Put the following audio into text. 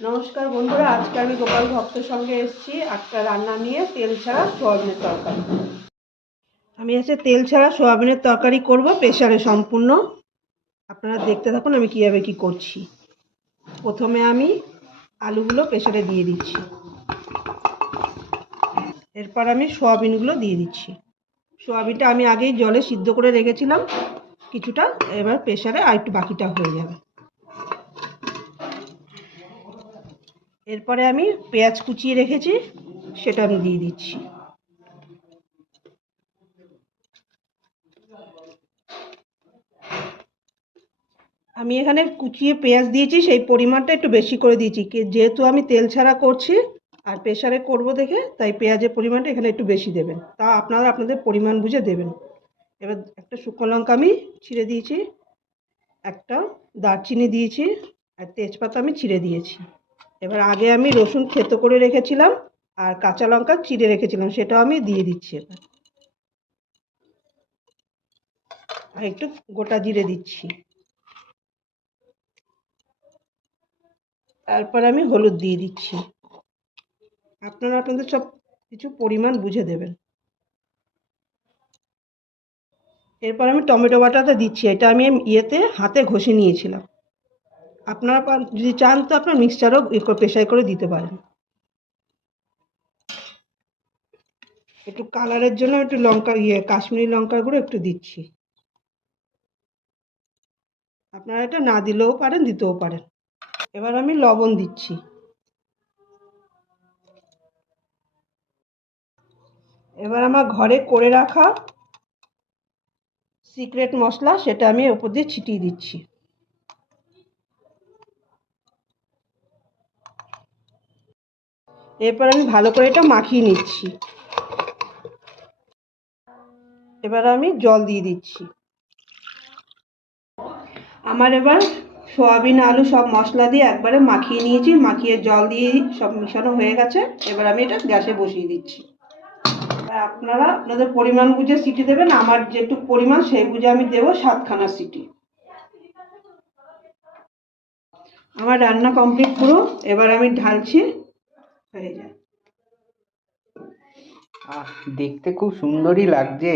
নমস্কার বন্ধুরা, আজকে আমি গোপাল ভক্তের সঙ্গে এসেছি একটা রান্না নিয়ে, তেল ছাড়া সোয়াবিনের তরকারি। আমি তেল ছাড়া সোয়াবিনের তরকারি করব প্রেসারে সম্পূর্ণ। আপনারা দেখতে থাকুন আমি কীভাবে কী করছি। প্রথমে আমি আলুগুলো প্রেসারে দিয়ে দিচ্ছি, এরপর আমি সোয়াবিনগুলো দিয়ে দিচ্ছি। সোয়াবিনটা আমি আগেই জলে সিদ্ধ করে রেখেছিলাম কিছুটা, এবার প্রেসারে আর একটু বাকিটা হয়ে যাবে। এরপরে আমি পেঁয়াজ কুচিয়ে রেখেছি, সেটা আমি দিয়ে দিচ্ছি। আমি এখানে কুচিয়ে পেঁয়াজ দিয়েছি, সেই পরিমাণটা একটু বেশি করে দিয়েছি, যেহেতু আমি তেল ছাড়া করছি আর প্রেসারে করব দেখে, তাই পেঁয়াজের পরিমাণটা এখানে একটু বেশি দেবেন। তা আপনারা আপনাদের পরিমাণ বুঝে দেবেন। এবার একটা শুকনো লঙ্কা আমি ছিঁড়ে দিয়েছি, একটা দারচিনি দিয়েছি, আর তেজপাতা আমি ছিঁড়ে দিয়েছি। এবার আগে আমি রসুন থেতো করে রেখেছিলাম আর কাঁচা লঙ্কা চিড়ে রেখেছিলাম, সেটাও আমি দিয়ে দিচ্ছি। এবার আর একটু গোটা জিরে দিচ্ছি। তারপর আমি হলুদ দিয়ে দিচ্ছি। আপনারা আপনাদের সব কিছু পরিমাণ বুঝে দেবেন। এরপর আমি টমেটো বাটাটা দিচ্ছি, এটা আমি হাতে ঘষে নিয়েছিলাম। আপনারা যদি চান তো আপনার মিক্সচারও প্রেসার করে দিতে পারেন। একটু কালারের জন্য একটু কাশ্মীরি লঙ্কার গুঁড়ো একটু দিচ্ছি। আপনারা এটা না দিলেও পারেন, দিতেও পারেন। এবার আমি লবণ দিচ্ছি। এবার আমার ঘরে করে রাখা সিক্রেট মশলা, সেটা আমি ওপর দিয়ে ছিটিয়ে দিচ্ছি। এরপর আমি ভালো করে এটা মাখিয়ে নিচ্ছি। এবার আমি জল দিয়ে দিচ্ছি। আমার এবার সোয়াবিন আলু সব মশলা দিয়ে একবারে মাখিয়ে নিয়েছি, মাখিয়ে জল দিয়ে সব মিশানো হয়ে গেছে। এবার আমি এটা গ্যাসে বসিয়ে দিচ্ছি। আপনারা আপনাদের পরিমাণ বুঝে সিটি দেবেন। আমার যেটুকু পরিমাণ সেই বুঝে আমি দেবো 7খানা সিটি। আমার রান্না কমপ্লিট পুরো, এবার আমি ঢালছি। হয়ে যায়। দেখতে খুব সুন্দরই লাগছে।